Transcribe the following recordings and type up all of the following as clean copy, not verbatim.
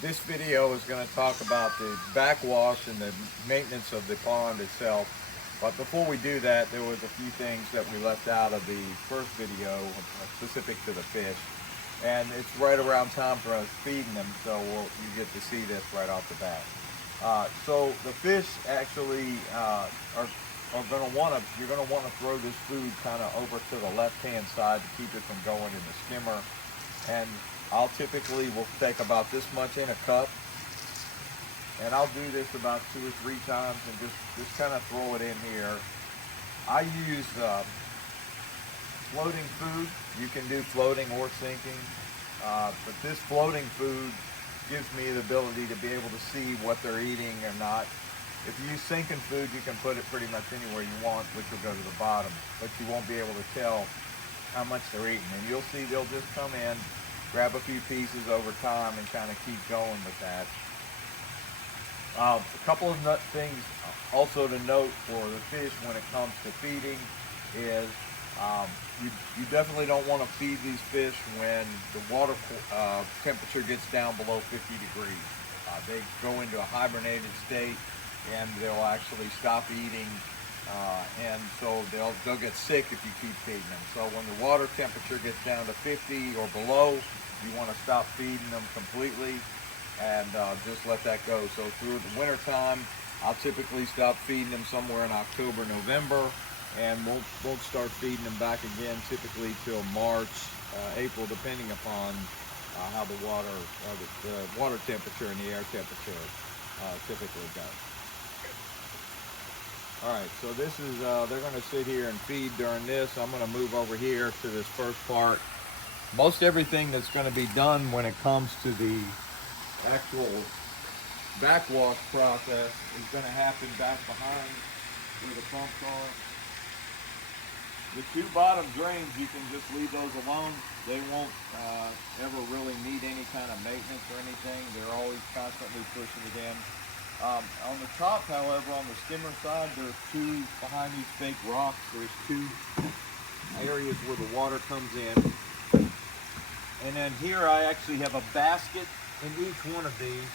This video is going to talk about the backwash and the maintenance of the pond itself. But before we do that, there was a few things that we left out of the first video specific to the fish. And it's right around time for us feeding them, so you get to see this right off the bat. So the fish actually are going to want to, you're going to want to throw this food kind of over to the left-hand side to keep it from going in the skimmer. And I'll typically will take about this much in a cup, and I'll do this about 2 or 3 times and just kind of throw it in here. I use floating food. You can do floating or sinking, but this floating food gives me the ability to be able to see what they're eating or not. If you use sinking food, you can put it pretty much anywhere you want, which will go to the bottom, but you won't be able to tell how much they're eating. And you'll see they'll just come in, grab a few pieces over time, and kind of keep going with that. A couple of things also to note for the fish when it comes to feeding is you definitely don't want to feed these fish when the water temperature gets down below 50 degrees. They go into a hibernated state and they'll actually stop eating, and so they'll get sick if you keep feeding them. So when the water temperature gets down to 50 or below, you want to stop feeding them completely and just let that go. So through the winter time, I'll typically stop feeding them somewhere in October, November, and won't start feeding them back again typically till March, April, depending upon how the water temperature and the air temperature typically goes. All right, so this is they're going to sit here and feed during this. I'm going to move over here to this first part. Most everything that's going to be done when it comes to the actual backwash process is going to happen back behind where the pumps are. The 2 bottom drains, you can just leave those alone. They won't ever really need any kind of maintenance or anything. They're always constantly pushing it in. On the top, however, on the skimmer side, there's 2 behind these fake rocks. There's 2 areas where the water comes in. And then here I actually have a basket in each one of these.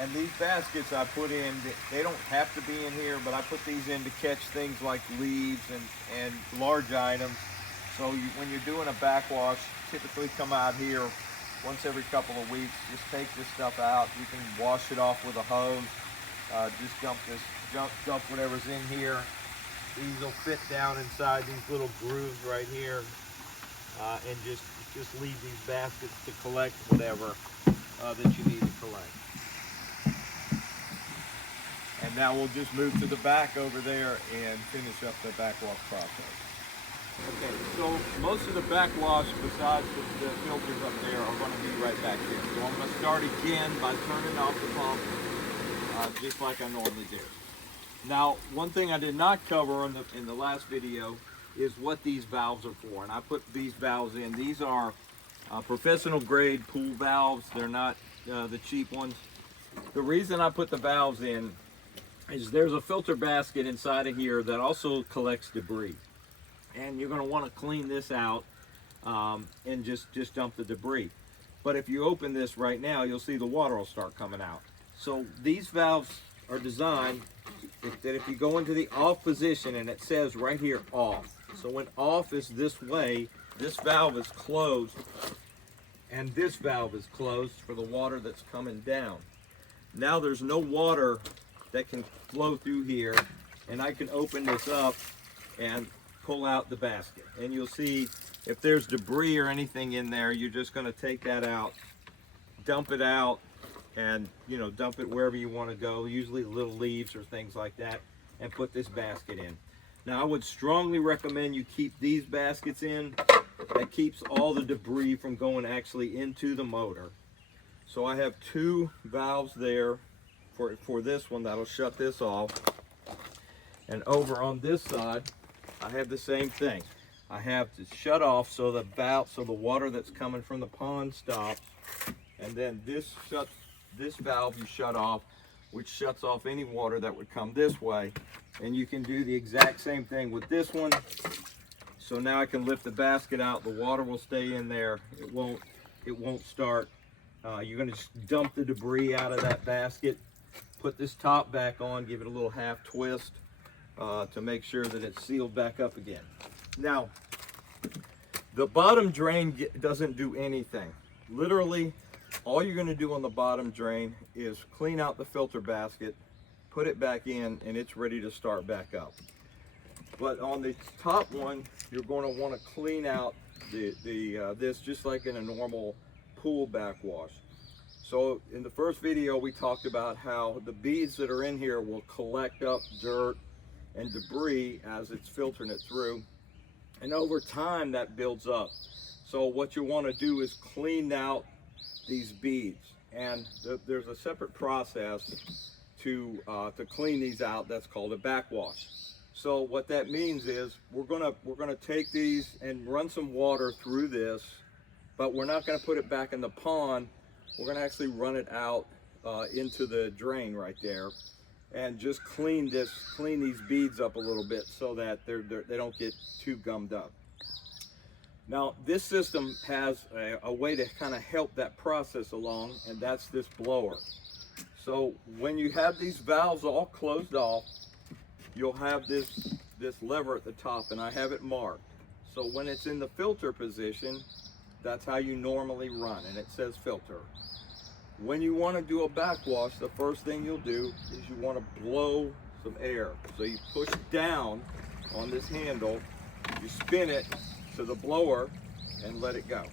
And these baskets I put in, they don't have to be in here, but I put these in to catch things like leaves and large items. So when you're doing a backwash, typically come out here once every couple of weeks. Just take this stuff out. You can wash it off with a hose. Just dump whatever's in here. These will fit down inside these little grooves right here, and just leave these baskets to collect whatever that you need to collect. And now we'll just move to the back over there and finish up the backwash process. Okay, so most of the backwash, besides the filters up there, are going to be right back here. So I'm going to start again by turning off the pump, just like I normally do. Now, one thing I did not cover in the last video is what these valves are for. And I put these valves in. These are professional grade pool valves. They're not the cheap ones. The reason I put the valves in is there's a filter basket inside of here that also collects debris. And you're going to want to clean this out and just dump the debris. But if you open this right now, you'll see the water will start coming out. So these valves are designed that if you go into the off position, and it says right here off. So when off is this way, this valve is closed, and this valve is closed for the water that's coming down. Now there's no water that can flow through here, and I can open this up and pull out the basket. And you'll see if there's debris or anything in there, you're just going to take that out, dump it out, and dump it wherever you want to go, usually little leaves or things like that, and put this basket in. Now I would strongly recommend you keep these baskets in. That keeps all the debris from going actually into the motor. So I have 2 valves there for this one that'll shut this off. And over on this side, I have the same thing. I have to shut off so the water that's coming from the pond stops. And then this valve you shut off, which shuts off any water that would come this way. And you can do the exact same thing with this one. So now I can lift the basket out, the water will stay in there. It won't start You're going to just dump the debris out of that basket, put this top back on, give it a little half twist to make sure that it's sealed back up again. Now, the bottom drain doesn't do anything. Literally, all you're going to do on the bottom drain is clean out the filter basket, put it back in, and it's ready to start back up. But on the top one, you're going to want to clean out this just like in a normal pool backwash. So in the first video, we talked about how the beads that are in here will collect up dirt and debris as it's filtering it through. And over time, that builds up. So what you want to do is clean out these beads. And there's a separate process to clean these out that's called a backwash. So what that means is we're gonna take these and run some water through this, but we're not gonna put it back in the pond. We're gonna actually run it out into the drain right there, and just clean these beads up a little bit so that they don't get too gummed up. Now this system has a way to kind of help that process along, and that's this blower. So when you have these valves all closed off, you'll have this lever at the top, and I have it marked. So when it's in the filter position, that's how you normally run, and it says filter. When you want to do a backwash, the first thing you'll do is you want to blow some air. So you push down on this handle, you spin it to the blower, and let it go.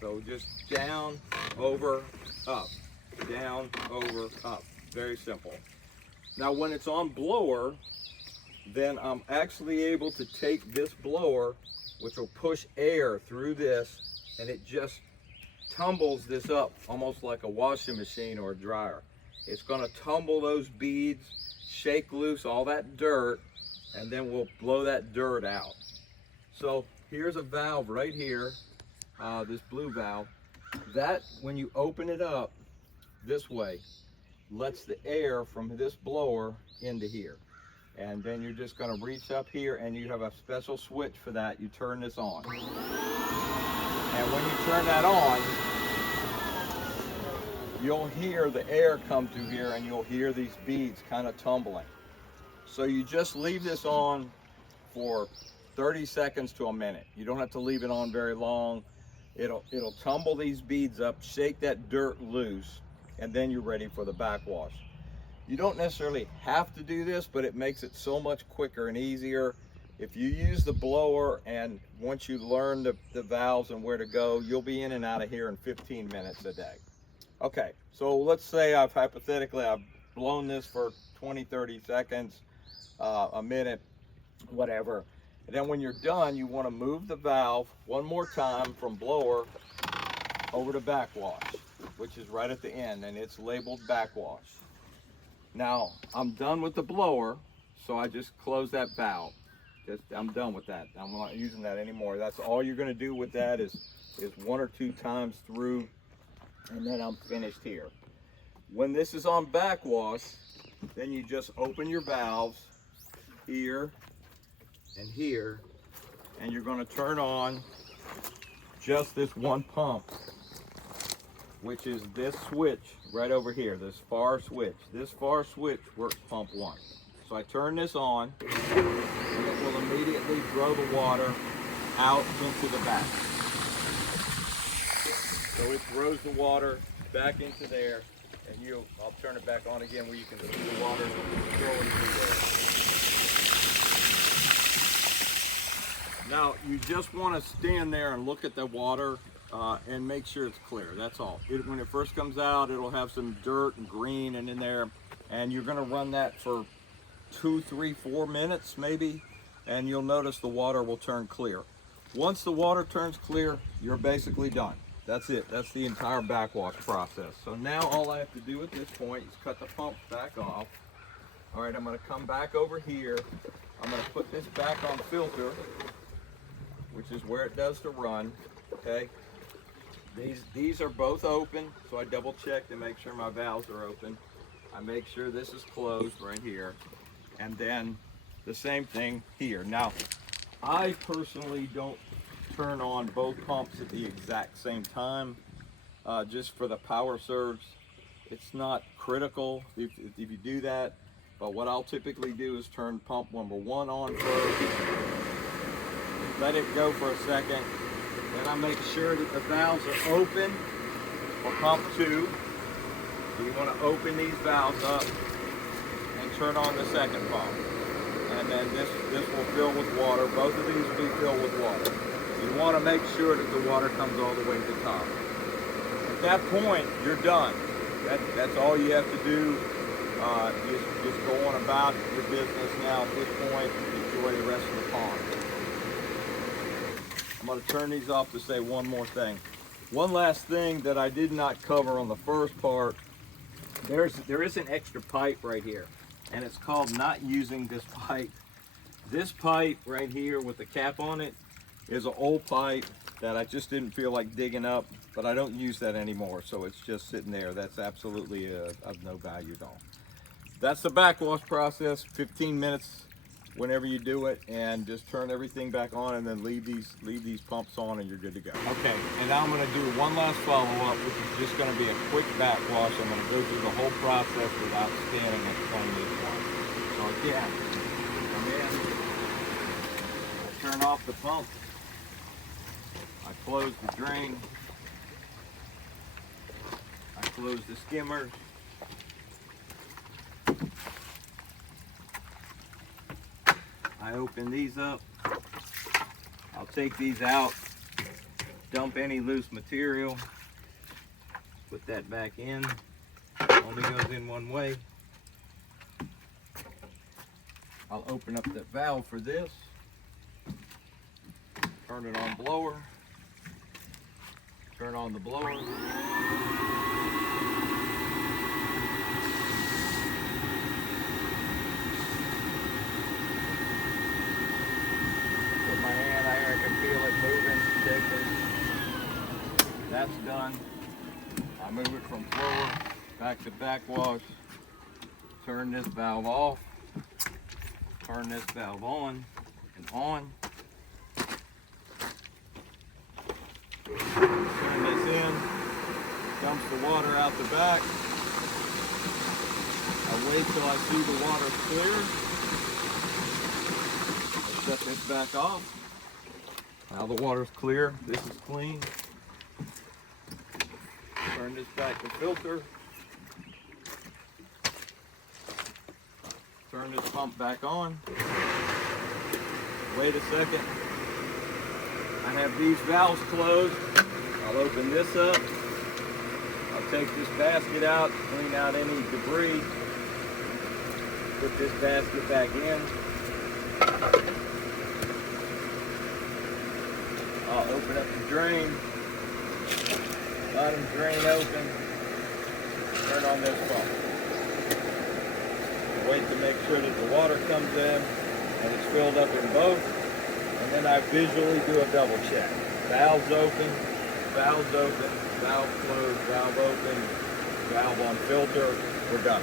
So just down, over, up, down, over, up. Very simple. Now when it's on blower, then I'm actually able to take this blower, which will push air through this, and it just tumbles this up almost like a washing machine or a dryer. It's going to tumble those beads, shake loose all that dirt, and then we'll blow that dirt out. So here's a valve right here, this blue valve. That, when you open it up this way, lets the air from this blower into here. And then you're just going to reach up here, and you have a special switch for that. You turn this on. And when you turn that on, you'll hear the air come through here, and you'll hear these beads kind of tumbling. So you just leave this on for 30 seconds to a minute. You don't have to leave it on very long. It'll tumble these beads up, shake that dirt loose, and then you're ready for the backwash. You don't necessarily have to do this, but it makes it so much quicker and easier. If you use the blower, and once you learn the valves and where to go, you'll be in and out of here in 15 minutes a day. Okay, so let's say I've blown this for 20, 30 seconds, a minute, whatever. And then when you're done, you want to move the valve one more time from blower over to backwash, which is right at the end, and it's labeled backwash. Now, I'm done with the blower, so I just close that valve. I'm done with that. I'm not using that anymore. That's all you're going to do with that is 1 or 2 times through, and then I'm finished here. When this is on backwash, then you just open your valves here and here, and you're going to turn on just this one pump, which is this switch right over here, this far switch. This far switch works pump 1. So I turn this on, and it will immediately throw the water out into the back. So it throws the water back into there, and I'll turn it back on again where you can see the water flowing through there. Now, you just want to stand there and look at the water and make sure it's clear. That's all. When it first comes out, it'll have some dirt and green in there, and you're going to run that for 2, 3, 4 minutes maybe, and you'll notice the water will turn clear. Once the water turns clear, you're basically done. That's it. That's the entire backwash process. So now all I have to do at this point is cut the pump back off. All right, I'm going to come back over here. I'm going to put this back on filter, which is where it does to run. Okay. These are both open, so I double check to make sure my valves are open. I make sure this is closed right here, and then the same thing here. Now, I personally don't turn on both pumps at the exact same time. just for the power surge. It's not critical if you do that, but what I'll typically do is turn pump number 1 on first, let it go for a second, then I make sure that the valves are open for pump 2. So you want to open these valves up and turn on the second pump. And then this will fill with water. Both of these will be filled with water. You want to make sure that the water comes all the way to the top. At that point, you're done. That's all you have to do. Just go on about your business now at this point. Enjoy the rest of the pond. I'm going to turn these off to say one more thing. One last thing that I did not cover on the first part. There is an extra pipe right here, and it's called not using this pipe. This pipe right here with the cap on it is an old pipe that I just didn't feel like digging up, but I don't use that anymore, so it's just sitting there. That's absolutely of no value at all. That's the backwash process. 15 minutes whenever you do it, and just turn everything back on and then leave these pumps on and you're good to go. Okay, and now I'm going to do one last follow-up, which is just going to be a quick backwash. I'm going to go through the whole process without standing and explaining each one. So again, come in, turn off the pump, I close the drain, I close the skimmers, I open these up, I'll take these out, dump any loose material, put that back in, only goes in one way. I'll open up the valve for this, turn it on blower, turn on the blower. My hand, I can feel it moving, tickling. That's done. I move it from blower back to backwash. Turn this valve off. Turn this valve on and on. Turn this in. Dumps the water out the back. I wait till I see the water clear. Shut this back off. Now the water's clear. This is clean. Turn this back to filter. Turn this pump back on. Wait a second. I have these valves closed. I'll open this up. I'll take this basket out, clean out any debris. Put this basket back in. I'll open up the drain, bottom drain open, turn on this pump. Wait to make sure that the water comes in and it's filled up in both, and then I visually do a double check. Valves open, valve closed, valve open, valve on filter, we're done.